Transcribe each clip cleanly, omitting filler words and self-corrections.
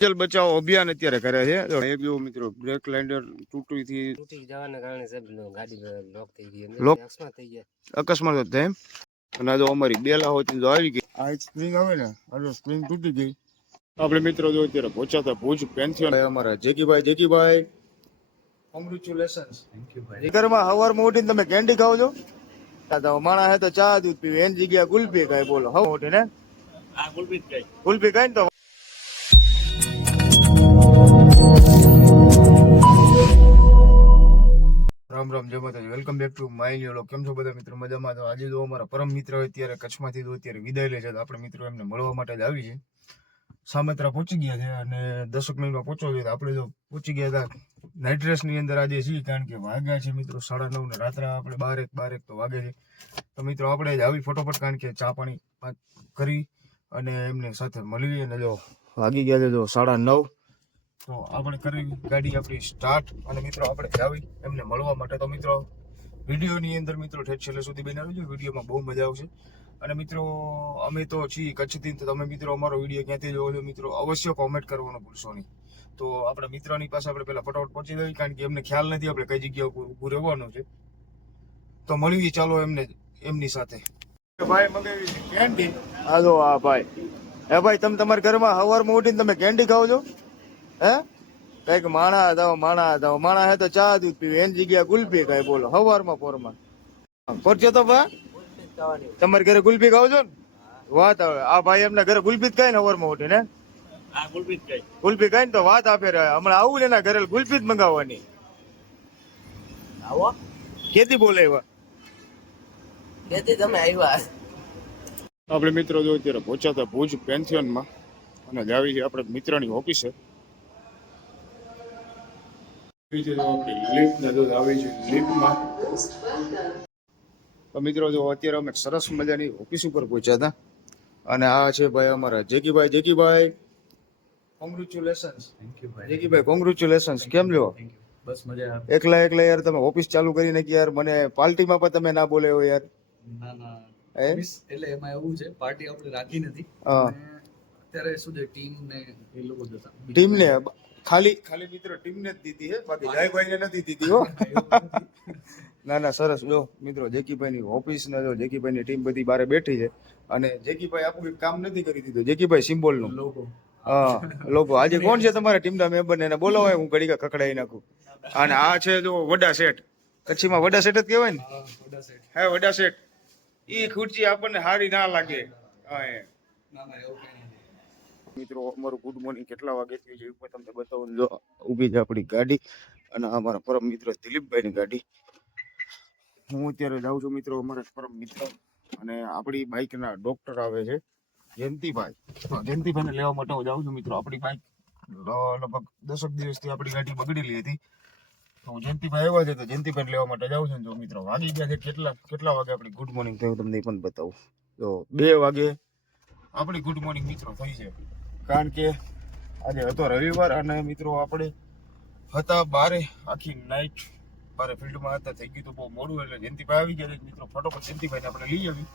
જલ બચાવ અભિયાન અત્યારે કરે છે. એક જો મિત્રો બ્રેક લાઇન્ડર તૂટી જવાના કારણે સાહેબ ગાડી લોક થઈ ગઈ, અકસ્માત થઈ ગયા. અકસ્માત થાય એમ. અને જો અમારી બેલા હોતી તો આવી ગઈ. આ એક સ્પ્રિંગ આવે ને, આ સ્પ્રિંગ તૂટી ગઈ. આપણે મિત્રો જો અત્યારે પહોંચાતા ભુજ પેન્શન અમારા જેકીભાઈ કોંગ્રેચ્યુલેશન્સ. થેન્ક યુ ભાઈ. ઘરમાં હવારમાં ઉઠીને તમે કેન્ડી ખાવ છો? માણા હે તો ચા દૂધ પીવે, એની જગ્યાએ ગુલ્ફી ખાય. બોલો હવે ઉઠીને ગુલ્ફી ખાય ને તો રામ રામ, જય માતાજી. Welcome back to my new vlog. કેમ છો બધા મિત્રો? મજામાં? તો આજે જો અમારા પરમ મિત્ર અત્યારે કચ્છમાંથી તો અત્યારે વિદાય લે છે, તો આપણે મિત્રો એમને મળવા માટે જ આવી છે. સામત્રા પહોંચી ગયા છે અને 10 મિનિટમાં પહોંચવા જોઈએ. આપણે જો પહોંચી ગયા હતા નાઇટ રેસની અંદર આજે છીએ, કારણ કે વાગ્યા છે મિત્રો 9:30 ને રાત્રે આપણે 12 તો વાગે છે. તો મિત્રો આપણે જ આવી ફટોફટ, કારણ કે ચા પાણી કરી અને એમની સાથે મળવી. અને જો વાગી ગયા છે જો 9:30. તો આપણે કરી ગાડી આપણી સ્ટાર્ટ અને મિત્રો આપણે જાવી એમને મળવા માટે. તો મિત્રો વિડીયોની અંદર મિત્રો ઠેઠ છેલ્લે સુધી બનાવી જો, વિડીયોમાં બહુ મજા આવશે. અને મિત્રો અમે તો છીએ કચ્છથી, તો તમે મિત્રો અમારો વિડીયો ક્યાંથી જોવો છો મિત્રો અવશ્ય કોમેન્ટ કરવાનું ભૂલશો નહીં. તો આપણા મિત્રની પાસે આપણે પહેલા ફટાફટ પહોંચી જઈએ, કારણ કે એમને ખ્યાલ નથી આપણે કઈ જગ્યા ઉપર ઊભું રહેવાનું છે. તો મળીએ ચાલો એમની સાથે. ભાઈ મંગાવી કેન્ડી. હાલો આ ભાઈ. હે ભાઈ, તમે તમારા ઘરમાં સવારમાં ઉઠીને તમે કેન્ડી ખાવ છો? હે કઈક માણા હે તો ચા દૂધ પીવે, એની જગ્યાએ ગુલ્ફી ખાય. બોલો સવારમાં પોરમાં પડશે તો બા તમારે ઘરે ગુલ્ફી ખાવ છો ને? વાત આવે. આ ભાઈ એમના ઘરે ગુલ્ફી ખાય ને સવારમાં ઉઠીને. ગુલ્ફી ખાય ને તો વાત આપે રહે. હમણાં આવું ને એના ઘરે ગુલ્ફી જ મંગાવવાની. આવો કેથી બોલે એવા કેથી તમે આવ્યા. આપણે મિત્રો જો અત્યારે પહોંચાતા ભુજ પેન્શનમાં અને જાવી છે આપણે મિત્રની ઓફિસે. તો મિત્રો જો અત્યારે અમે સરસ મજાની ઓફિસ ઉપર પહોંચ્યા હતા અને આ છે ભાઈ અમારા જેકીભાઈ કોંગ્રેચ્યુલેશન્સ. જેકીભાઈ કોંગ્રેચ્યુલેશન્સ. કેમ લ્યો? બસ મજા. એકલા યાર તમે ઓફિસ ચાલુ કરી નાખી યાર. મને પાર્ટીમાં પણ તમે ના બોલે હો યાર. ના ના, એટલે એમાં એવું છે, પાર્ટી આપણે રાખી નથી. અત્યારે શું છે, ટીમ ને એ લોકો જતા, ટીમ ને ખાલી મિત્રો ટીમ ને જ દીધી છે, બાકી જયભાઈ ને નથી દીધી હો. ના સરસ. જો મિત્રો જેકીભાઈ ની ઓફિસ ને જો જેકીભાઈ ની ટીમ બધી બારે બેઠી છે અને જેકીભાઈ આપણું કામ નથી કરી દીધું. જેકીભાઈ સિમ્બોલ નું લોગો. આજે કોણ છે તમારા ટીમના મેમ્બર ને? એને બોલાવો, હું ઘડીક કકડાઈ નાખું. અને આ છે જો વડા સેટ. કચ્છીમાં વડા સેટ જ કહેવાય ને. હે વડા સેટ. ઈ ખુરચી આપણને સારી ના લાગે. મિત્રો અમારું ગુડ મોર્નિંગ કેટલા વાગે થયું છે એ તમને બતાવું. જો ઊભી છે આપણી ગાડી અને અમારા પરમ મિત્ર દિલીપભાઈ ની ગાડી. હું અત્યારે જાઉં છું મિત્રો અમારા પરમ મિત્ર અને આપણી બાઇક ના ડોક્ટર આવે છે જયંતિભાઈ. જયંતિભાઈ ને લેવા માટે હું જાઉં છું મિત્રો. આપણી બાઇક લગભગ 10 દિવસથી આપણી ગાડી બગડેલી હતી, તો જયંતિભાઈ આવ્યા છે, તો જયંતિભાઈ લેવા માટે જાઉં છું. જો મિત્રો વાગી ગયા છે કેટલા વાગે આપણી ગુડ મોર્નિંગ થયું તમને એ પણ બતાવું. તો 2 વાગે આપણી ગુડ મોર્નિંગ મિત્રો થઈ છે, કારણ કે આજે હતો રવિવાર અને મિત્રો આપણે હતા બારે, આખી નાઈટ બારે ફિલ્ડમાં હતા. થઈ ગયું તો બહુ મોડું, એટલે જયંતિભાઈ આવી ગયા મિત્રો. ફટોફટ જયંતિભાઈને આપણે લઈ આવી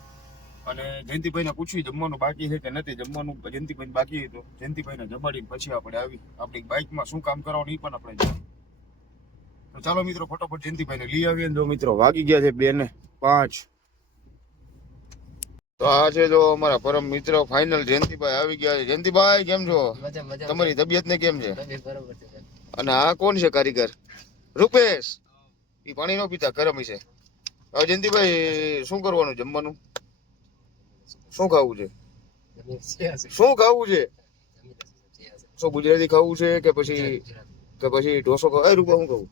અને જયંતિભાઈને પૂછ્યું જમવાનું બાકી છે કે નથી. જમવાનું જયંતિભાઈ બાકી હતું, જયંતિભાઈને જમાડીને પછી આપણે આવી આપણી બાઇકમાં શું કામ કરવાનું એ પણ આપણે જોયું. તો ચાલો મિત્રો ફટોફટ જયંતિભાઈને લઈ આવીએ. જો મિત્રો વાગી ગયા છે 2:05. તો આ છે જો અમારા પરમ મિત્ર ફાઇનલ જયંતિભાઈ આવી ગયા છે. જયંતિભાઈ કેમ છો? તમારી તબિયત ને કેમ છે? અને આ કોણ છે કારીગર? રૂપેશ. ઈ પાણી નો પીતા, ગરમ છે. હવે જયંતિભાઈ શું કરવાનું? જમવાનું શું ખાવું છે? શું ખાવું છે? શું ગુજરાતી ખાવું છે કે પછી ઢોસો ખાવ? એ રૂપા શું ખાવું?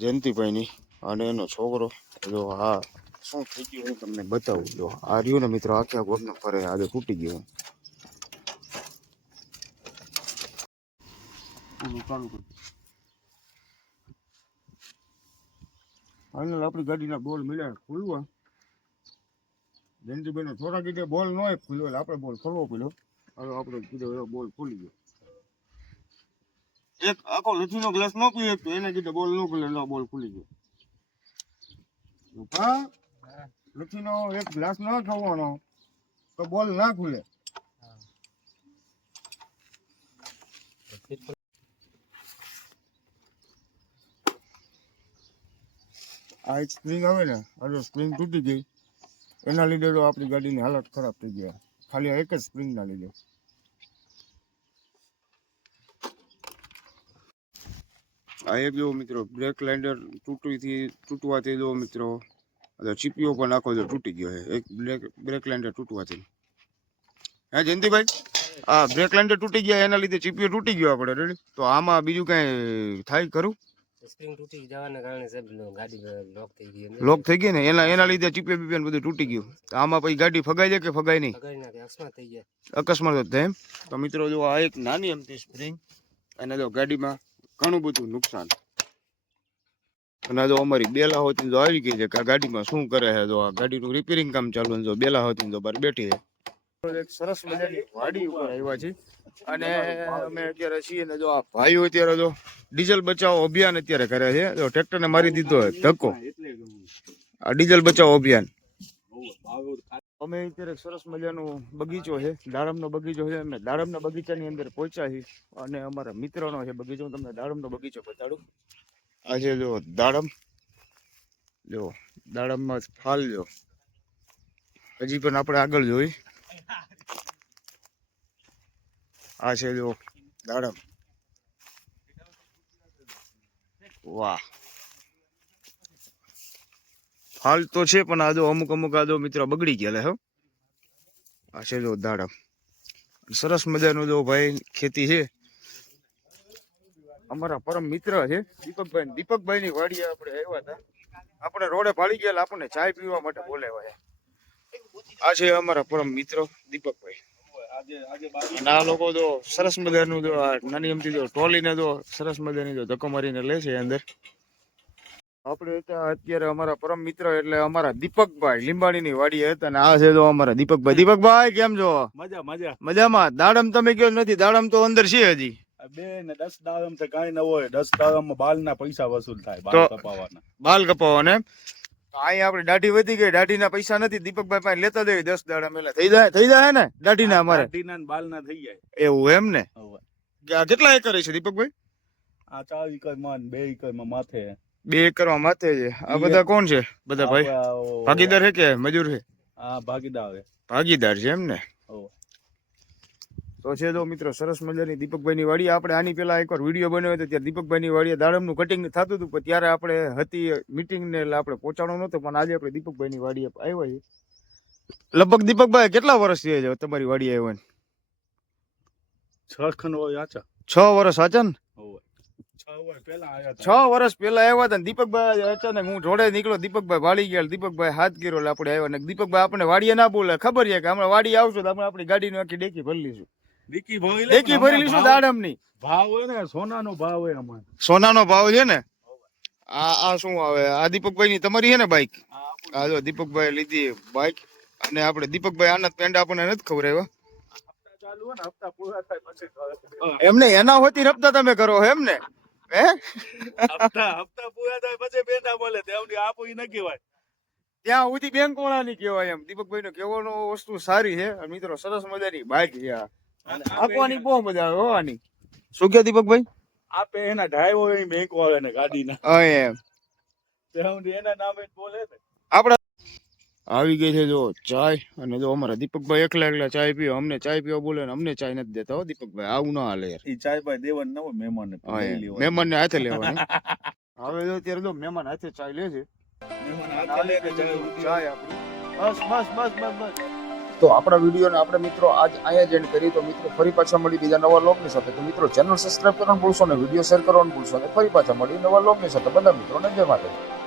જયંતિભાઈ ની અને એનો છોકરો. જો હા શું થઈ ગયું હું તમને બતાવું. જો આ રહ્યું ને મિત્રો, આખા ગોળ ફરે આજે તૂટી ગયું. ચાલુ કર. ફાઇનલ આપણી ગાડીના બોલ મળ્યા ખુલવા. જયંતિભાઈ ને થોડા કીધે બોલ ન ખુલ્યો, એટલે આપણે બોલ ખોલવો પડ્યો. હવે આપણે કીધો એવો બોલ ખુલી ગયો. એક આખો લથીનો ગ્લાસ ન પીએ તો એને કીધે બોલ ન ખુલે, એટલે બોલ ખુલી ગયો. લથીનો એક ગ્લાસ ન ખાવાનો તો બોલ ના ખુલે. આ એક સ્પ્રિંગ આવે ને, આ જો સ્પ્રિંગ તૂટી ગઈ એના લીધે તો આપણી ગાડીની હાલત ખરાબ થઈ ગઈ. ખાલી આ એક જ સ્પ્રિંગના લીધે. આ એક જો મિત્રો બ્રેક લાઇન્ડર તૂટવાથી જો મિત્રો ચીપીઓ પણ આખો જો તૂટી ગયો છે. એક બ્રેક લાઇન્ડર તૂટવાથી. હા જયંતિભાઈ, આ બ્રેક લાઇન્ડર તૂટી ગયા એના લીધે ચીપીઓ તૂટી ગયો આપણે રેડી. તો આમાં બીજું કઈ થાય ખરું? સ્પ્રિંગ તૂટી જવાના કારણે સાહેબ ગાડી લોક થઈ ગઈ. લોક થઈ ગઈ ને એના લીધે ચીપીઓ બીપીઓ બધું તૂટી ગયું. તો આમાં પછી ગાડી ફગાઈ જાય કે ફગાઈ નહીં? ફગાઈ નાખે, અકસ્માત થઈ જાય. અકસ્માત જ થાય એમ. તો મિત્રો જો આ એક નાની અમથી સ્પ્રિંગ અને જો ગાડીમાં ઘણું બધું નુકસાન. અને જો અમારી બેલા હોતી જો આવી ગઈ છે કે આ ગાડીમાં શું કરે છે. જો આ ગાડીનું રિપેરિંગ કામ ચાલુ જો બેલા હોતી જો બહાર બેઠી છે. એક સરસ મજાની વાડી ઉપર આવ્યા છે અને અમે અત્યારે છીએ ને જો આ ભાઈઓ અત્યારે જો ડીઝલ બચાવો અભિયાન અત્યારે કરે છે. જો ટ્રેક્ટરને મારી દીધો ધક્કો. આ ડીઝલ બચાવો અભિયાન. અમે અત્યારે સરસ મજાનો બગીચો છે, દાડમનો બગીચો છે. અમે દાડમના બગીચાની અંદર પહોંચ્યા છીએ અને અમારા મિત્રનો છે બગીચો. હું તમને દાડમનો બગીચો બતાડું. આ છે જો દાડમ, જો દાડમમાં ફાલ જો હજી પણ આપણે આગળ જોઈ. આ છે જો દાડમ. વાહ, ફાલ તો છે પણ આ જો અમુક આ જો મિત્રો બગડી ગયા હો. આ છે જો દાડમ. સરસ મજાનું જો ભાઈ ખેતી છે. અમારા પરમ મિત્ર છે દીપકભાઈ. દીપકભાઈ ની વાડીએ આપણે આવ્યા હતા. આપણે રોડે ભાળી ગયા, આપણને ચાય પીવા માટે બોલાવ્યા. આ છે અમારા પરમ મિત્ર દીપકભાઈ. અને આ લોકો તો સરસ મજાનું જો આ નાની અમથી જો ટોલીને જો સરસ મજાની જો ધક્કો મારીને લે છે અંદર. આપણે અત્યારે અમારા પરમ મિત્ર એટલે અમારા દીપકભાઈ લીંબાણીની વાડીએ હતા ને આ છે જો અમારા દીપકભાઈ. દીપકભાઈ કેમ છો? મજામાં. દાડમ તમે કયો નથી, દાડમ તો અંદર છે હજી. 2 ને 10 દાડમ તો કઈ ન હોય. 10 દાડમમાં બાલના પૈસા વસૂલ થાય, બાલ કપાવાના. અહીંયા આપણે દાઢી વધી ગઈ, દાઢીના પૈસા નથી. દીપકભાઈ પાસે લેતા દેવી 10 દાડા મેલા થઈ જાય ને દાઢીના. અમારે દાઢીના બાલના થઈ જાય એવું એમ ને. કેટલા એકર છે દીપકભાઈ? આ 4 એકરમાં 2 એકરમાં માથે. 2 એકરમાં માથે છે. આ બધા કોણ છે? બધા ભાઈ ભાગીદાર છે કે મજૂર છે? હા ભાગીદાર છે એમ ને. તો છે જો મિત્રો સરસ મજાની દીપકભાઈ ની વાડી. આપણે આની પેલા એકવાર વિડીયો બનાવ્યો હતો ત્યારે દીપકભાઈ ની વાડીએ દાડમનું કટિંગ થતું હતું પણ ત્યારે આપણે હતી મીટિંગ ને એટલે આપણે પહોંચાડો નતો. પણ આજે આપણે દીપકભાઈ ની વાડીએ આવ્યા છીએ. લગભગ દીપકભાઈ કેટલા વર્ષ છે તમારી વાડીએ આવ્યા? 6 ખન હોય આચા. 6 વર્ષ આચા ને? 6 વર્ષ પહેલા આવ્યા હતા. 6 વર્ષ પહેલા આવ્યા હતા. દીપકભાઈ અચાનક હું જોડે નીકળ્યો, દીપકભાઈ વાળી ગયા. દીપકભાઈ હાથ કર્યો એટલે આપણે આવ્યા. ને દીપકભાઈ આપણે વાડીએ ના બોલે, ખબર છે કે હમણાં વાડી આવશું તો આપણે આપણી ગાડીની આખી ડેકી ભરી લઈશું. ડેકી ભરી લઈશું દાડમ ની. ભાવ હોય ને, સોનાનો ભાવ હોય અમારે. સોનાનો ભાવ છે ને. આ શું આવે? આ દીપકભાઈ ની તમારી છે ને બાઈક? આ જો દીપકભાઈ લીધી બાઈક. અને આપણે દીપકભાઈ આનંદ પેંડા આપણને નથી ખવડાવ્યા. એમને એના હોતી હપ્તા તમે કરો એમ ને? હે હપ્તા પૂરા થાય પછી પેંડા મળે. ત્યાં આપો ઈ ન કહેવાય. ત્યાં સુધી બેંક વાળા ની કહેવાય એમ. દીપકભાઈ નો કહેવાનો વસ્તુ સારી છે. મિત્રો સરસ મજાની બાઈક છે. આપવાની બહુ મજા આવે હોવાની. શું કે દીપકભાઈ? આપે એના ડ્રાઈવર બેંક વાળા ને ગાડીના. એમ એના નામે બોલે ને. આપડા આવી ગઈ છે જો ચાય. અને જો અમારા દીપકભાઈ એકલા ચાય પીવે. અમને ચાય પીવા બોલે ને અમને ચાય નથી દેતા હો દીપકભાઈ. આવું ના હાલે યાર. ઈ ચાય ભાઈ દેવાનું ન હોય મહેમાન ને. મહેમાન ને હાથે લેવાની. હવે જો અત્યારે તો મહેમાન હાથે ચાય લે છે. ચાય આપણી બસ. તો આપણા વિડીયોને આપણે મિત્રો આજ અહીંયા જ એન્ડ કરીએ. તો મિત્રો ફરી પાછા મળી બીજા નવા લોગની સાથે. તો મિત્રો ચેનલ સબસ્ક્રાઇબ કરવાનું ભૂલશો ને, વિડીયો શેર કરવાનું ભૂલશો ને. ફરી પાછા મળી નવા લોગની સાથે. બધા મિત્રોને જય માતાજી.